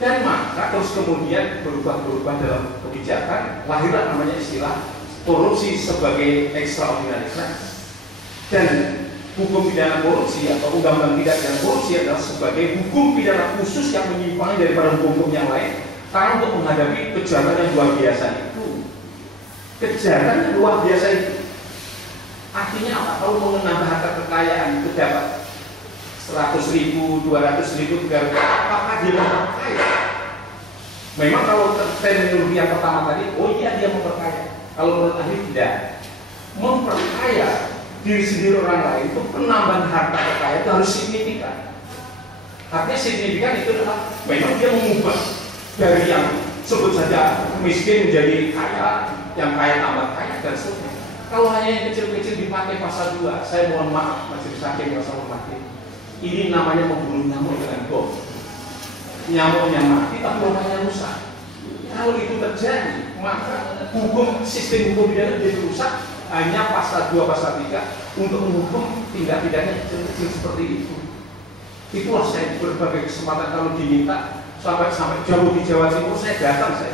Dan maka terus kemudian berubah-berubah dalam kebijakan, lahirlah namanya istilah korupsi sebagai extraordinary crime. Dan hukum pidana korupsi atau undang-undang tindak pidana korupsi adalah sebagai hukum pidana khusus yang menyimpang daripada hukum yang lain karena untuk menghadapi kejahatan yang luar biasa itu. Kejahatan yang luar biasa itu artinya apa? Kalau menambah harta kekayaan pejabat 100.000, 200.000, 300.000, apakah dia memperkaya? Memang kalau terminologi yang pertama tadi, oh iya dia memperkaya. Kalau menurut ahli tidak. Memperkaya diri sendiri orang lain itu penambahan harta kekayaan itu harus signifikan. Artinya signifikan itu adalah memang dia mengubah dari yang sebut saja miskin menjadi kaya, yang kaya tambah kaya dan seterusnya. Kalau hanya yang kecil-kecil dipakai pasal 2, saya mohon maaf majelis hakim yang saya hormati. Ini namanya membunuh nyamuk dengan bom. Nyamuknya mati tapi orangnya rusak. Kalau itu terjadi, maka sistem hukum pidana jadi rusak hanya pasal 2, pasal 3 untuk menghukum tindak pidana kecil-kecil seperti itu. Itulah saya berbagai kesempatan kalau diminta sampai jauh di Jawa Timur saya datang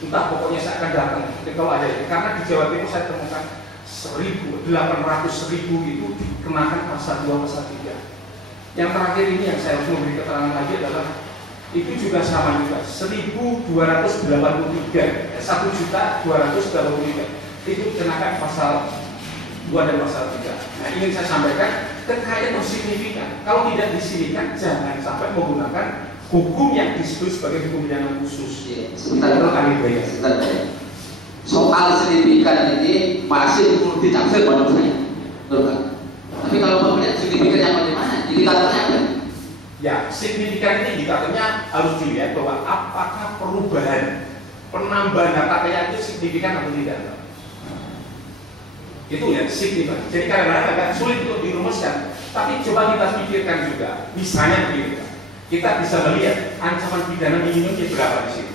entah pokoknya saya akan datang kalau ada ini. Karena di Jawa Timur saya temukan 800.000 itu dikenakan pasal 2, pasal 3. Yang terakhir ini yang saya harus memberi keterangan lagi adalah itu juga sama juga 1.283, 1.283 itu dikenakan pasal 2 dan pasal 3. Nah ingin saya sampaikan kekayaan harus signifikan. Kalau tidak disinikan jangan sampai menggunakan hukum yang disebut sebagai hukum pidana khusus. Sebentar. Soal signifikan ini masih perlu ditafsir menurut saya. Tapi kalau kemudian signifikan yang bagaimana? Indikatornya apa? Ya, signifikan ini indikatornya harus dilihat bahwa apakah perubahan penambahan harta kekayaan itu signifikan atau tidak. Itu ya signifikan. Jadi kadang-kadang agak sulit untuk dirumuskan. Tapi coba kita pikirkan juga. Misalnya begini, kita bisa melihat ancaman pidana minimumnya berapa di sini.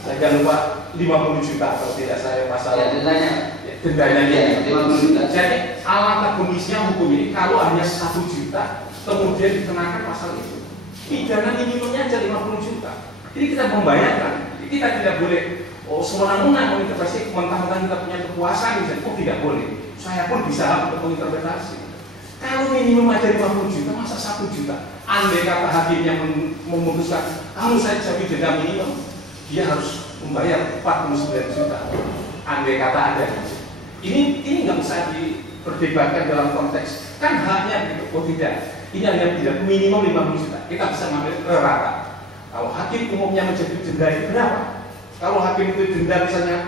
Saya jangan lupa 50 juta atau tidak saya pasal. Ya, dendanya ya, 50 juta. Jadi alangkah gemisnya hukum ini kalau hanya 1 juta kemudian dikenakan pasal itu. Pidana minimumnya aja 50 juta. Jadi kita membayangkan, kita tidak boleh semena-mena menginterpretasi mentang-mentang kita punya kekuasaan misalnya, tidak boleh. Saya pun bisa untuk menginterpretasi. Kalau minimum aja 50 juta, masa 1 juta? Andai kata hakim yang memutuskan, kamu saya jatuh denda minimum, dia harus membayar 49 juta. Andai kata ada. Ini nggak usah diperdebatkan dalam konteks. Kan haknya gitu, oh tidak. Ini hanya tidak minimum 50 juta. Kita bisa mengambil rata. Kalau hakim umumnya menjadi denda itu berapa? Kalau hakim itu denda misalnya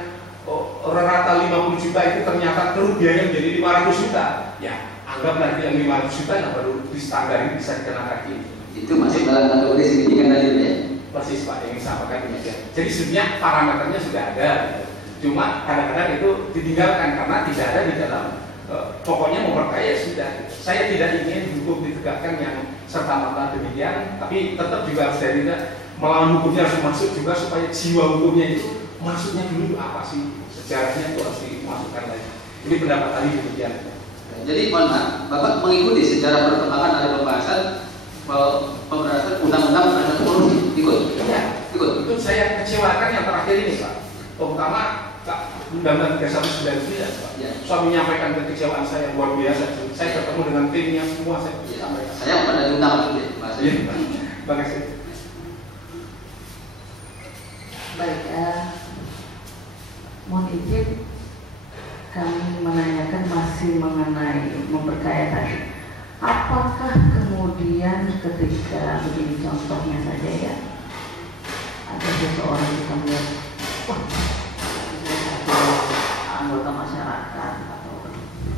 rata 50 juta itu ternyata kerugiannya menjadi 500 juta. Ya, anggap nanti yang 500 juta yang baru distandari bisa dikenakan hakim. Itu masih dalam kategori signifikan tadi ya? Persis Pak, yang disampaikan demikian. Jadi sebenarnya parameternya sudah ada. Cuma kadang-kadang itu ditinggalkan karena tidak ada di dalam pokoknya memperkaya sudah. Saya tidak ingin hukum ditegakkan yang serta-merta demikian, tapi tetap juga harus dari melawan hukumnya harus masuk juga supaya jiwa hukumnya itu maksudnya dulu apa sih, sejarahnya itu harus dimasukkan lagi. Ini pendapat tadi demikian. Jadi mohon maaf, Bapak mengikuti sejarah perkembangan dari pembahasan pemberantasan undang-undang pemberantasan korupsi ikut? Ya, ikut. Itu saya kecewakan yang terakhir ini Pak, terutama Undang-Undang 3199 Pak. Ya. Suami menyampaikan kekecewaan saya luar biasa. Saya ketemu dengan timnya semua saya sampaikan. Saya pada diundang dulu bahasanya. Terima kasih. Baik, mohon izin kami menanyakan masih mengenai memperkaya tadi. Apakah kemudian ketika begini contohnya saja ya, ada seseorang kita melihat, wah, anggota masyarakat atau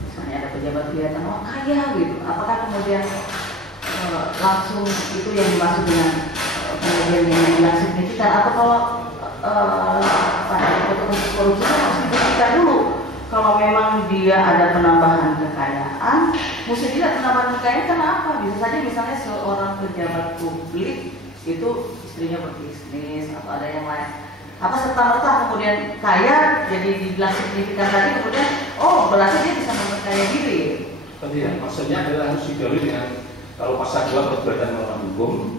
misalnya ada pejabat kelihatan wah kaya gitu, apakah kemudian langsung itu yang dimaksud dengan kemudian yang bilang signifikan, atau kalau pada kasus korupsi harus dibuktikan dulu kalau memang dia ada penambahan kekayaan, mesti dilihat penambahan kekayaan kenapa? Bisa saja misalnya seorang pejabat publik itu istrinya berbisnis atau ada yang lain. Apa serta-merta kemudian kaya jadi dibilang signifikan tadi kemudian oh berarti dia bisa memperkaya diri. Tidak, maksudnya adalah harus didahului dengan kalau pasal 2 perbuatan melawan hukum,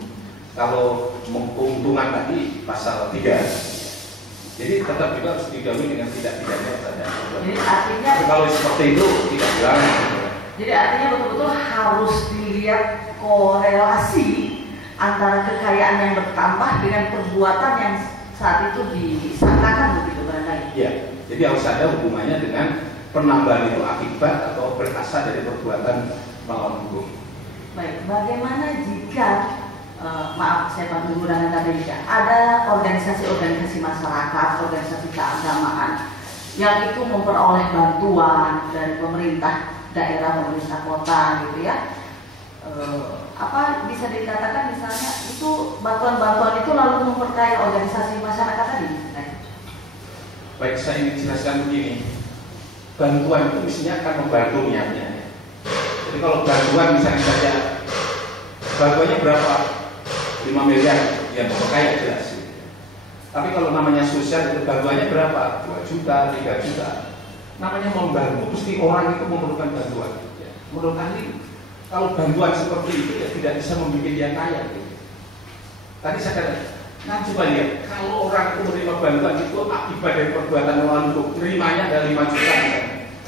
Kalau keuntungan tadi pasal 3, jadi tetap juga harus didahului dengan tidak pidana saja. Jadi artinya kalau seperti itu tidak hilang. Jadi artinya betul-betul harus dilihat korelasi antara kekayaan yang bertambah dengan perbuatan yang saat itu disangkakan begitu barangkali. Iya, jadi harus ada hubungannya dengan penambahan itu akibat atau berasal dari perbuatan melawan hukum. Baik, bagaimana jika maaf saya menggunakan kata jika ada organisasi-organisasi masyarakat, organisasi keagamaan yang itu memperoleh bantuan dari pemerintah daerah, pemerintah kota gitu ya, apa bisa dikatakan misalnya itu bantuan-bantuan itu lalu memperkaya organisasi masyarakat tadi? Baik, saya ingin jelaskan begini, bantuan itu mestinya akan membantu niatnya. Jadi kalau bantuan misalnya saja bantuannya berapa? 5 miliar, ya memperkaya jelas. Tapi kalau namanya sosial itu bantuannya berapa? 2 juta, 3 juta. Namanya membantu, pasti orang itu memerlukan bantuan. Menurut ahli, kalau bantuan seperti itu ya tidak bisa membuat dia kaya. Tadi saya katakan, nah coba lihat, kalau orang itu menerima bantuan itu akibat dari perbuatan melawan hukum, terimanya ada 5 juta misalnya.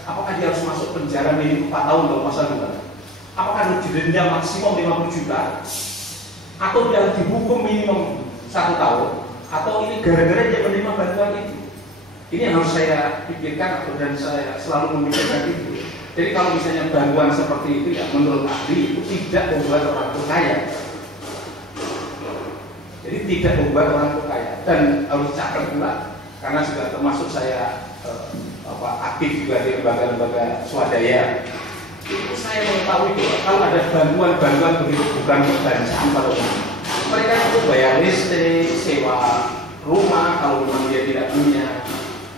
Apakah dia harus masuk penjara minimum 4 tahun dalam pasal 2? Apakah harus didenda maksimum 50 juta? Atau dia harus dihukum minimum 1 tahun? Atau ini gara-gara dia menerima bantuan itu? Ini yang harus saya pikirkan dan saya selalu memikirkan itu. Jadi kalau misalnya bantuan seperti itu ya menurut ahli itu tidak membuat orang itu kaya. Jadi tidak membuat orang itu kaya dan harus catat pula karena juga termasuk saya aktif juga di lembaga-lembaga swadaya. Itu saya mengetahui bahwa kalau ada bantuan-bantuan begitu bukan kebangsaan pada umumnya, mereka itu bayar listrik, sewa rumah kalau memang dia tidak punya.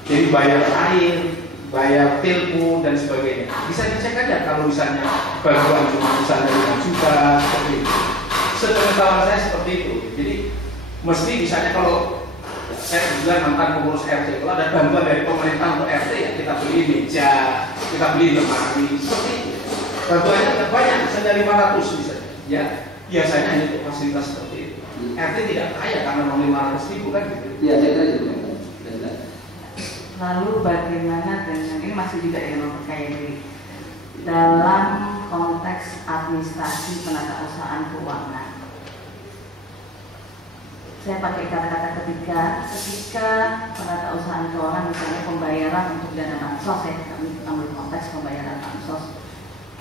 Jadi bayar air, bayar telepon dan sebagainya. Bisa dicek aja kalau misalnya bantuan cuma misalnya 5 juta seperti itu. Sepengetahuan saya seperti itu. Jadi mesti misalnya kalau saya juga mantan pengurus RT, kalau ada bantuan dari pemerintah untuk RT ya kita beli meja, kita beli lemari, seperti itu. Bantuannya tidak banyak, misalnya 500 misalnya. Ya biasanya hanya untuk fasilitas seperti itu. RT tidak kaya karena mau 500 ribu kan gitu. Iya, saya kira itu. Lalu bagaimana dengan ini masih juga yang memperkaya diri dalam konteks administrasi penatausahaan keuangan. Saya pakai kata-kata ketika penatausahaan keuangan misalnya pembayaran untuk dana bansos, saya ambil konteks pembayaran bansos.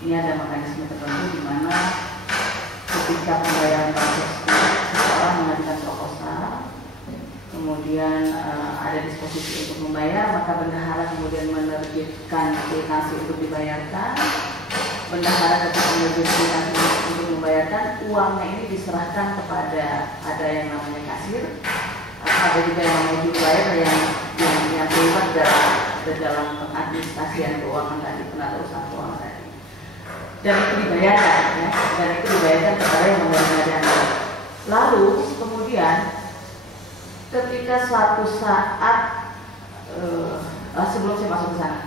Ini ada mekanisme tertentu di mana ketika pembayaran bansos seseorang mengajukan proposal, kemudian ada disposisi untuk membayar, maka bendahara kemudian menerbitkan kwitansi untuk dibayarkan. Bendahara ketika menerbitkan kwitansi untuk membayarkan, uangnya ini diserahkan kepada ada yang namanya kasir, ada juga yang namanya juru bayar yang terlibat dalam pengadministrasian keuangan tadi, penatausahaan keuangan tadi. Dan itu dibayarkan, ya, dan itu dibayarkan kepada yang menerima dana. Lalu kemudian ketika suatu saat sebelum saya masuk ke sana,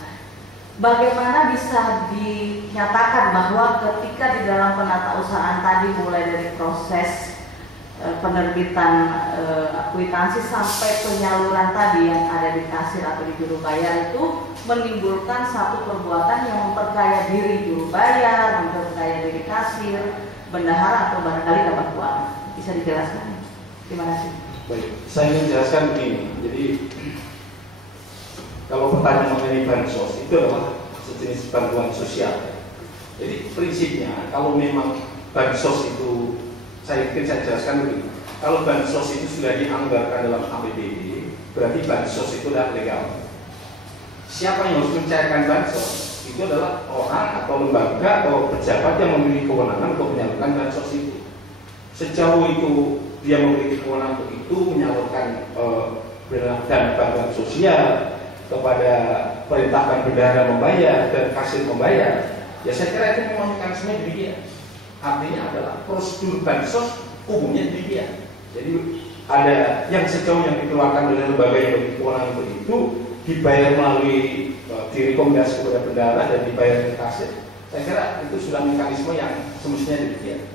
bagaimana bisa dinyatakan bahwa ketika di dalam penatausahaan tadi mulai dari proses penerbitan kwitansi sampai penyaluran tadi yang ada di kasir atau di juru bayar itu menimbulkan satu perbuatan yang memperkaya diri juru bayar, memperkaya diri kasir, bendahara atau barangkali dapat uang. Bisa dijelaskan? Terima kasih. Baik, saya ingin jelaskan begini. Jadi kalau pertanyaan mengenai bansos itu adalah sejenis bantuan sosial. Jadi prinsipnya kalau memang bansos itu, saya jelaskan begini. Kalau bansos itu sudah dianggarkan dalam APBD, berarti bansos itu sudah legal. Siapa yang harus mencairkan bansos? Itu adalah orang atau lembaga atau pejabat yang memiliki kewenangan untuk menyalurkan bansos itu. Sejauh itu dia memiliki kewenangan untuk itu menyalurkan dan bantuan sosial kepada perintahkan bendahara membayar dan kasir membayar, ya saya kira itu memang mekanisme demikian. Artinya adalah prosedur bansos umumnya demikian. Jadi ada yang sejauh yang dikeluarkan oleh lembaga yang memiliki kewenangan untuk itu dibayar melalui direkomendasi kepada bendahara dan dibayar ke kasir. Saya kira itu sudah mekanisme yang semestinya demikian.